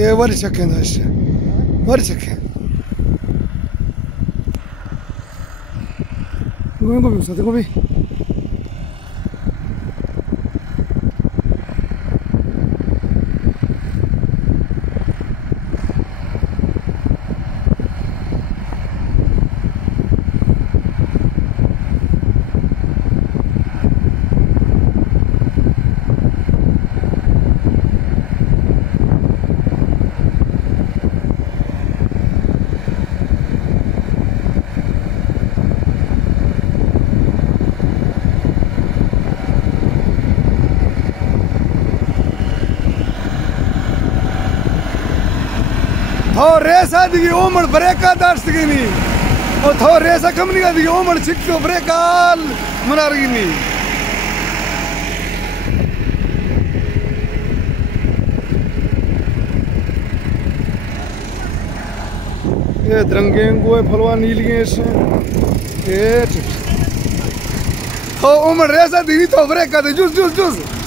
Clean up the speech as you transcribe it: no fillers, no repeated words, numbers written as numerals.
ये वर चखे दस वर चखे को भी उसाते को भी थो रेसा दिगी ओमण ब्रेका दर्श गिनी और थो रेसा कमनी का दिगी ओमण छिक्को ब्रेकाल मनार गिनी ये द्रंगेंगो है फलवा नीलिये से ये थो ओमण रेसा दिगी थो ब्रेका दे जूस जूस जूस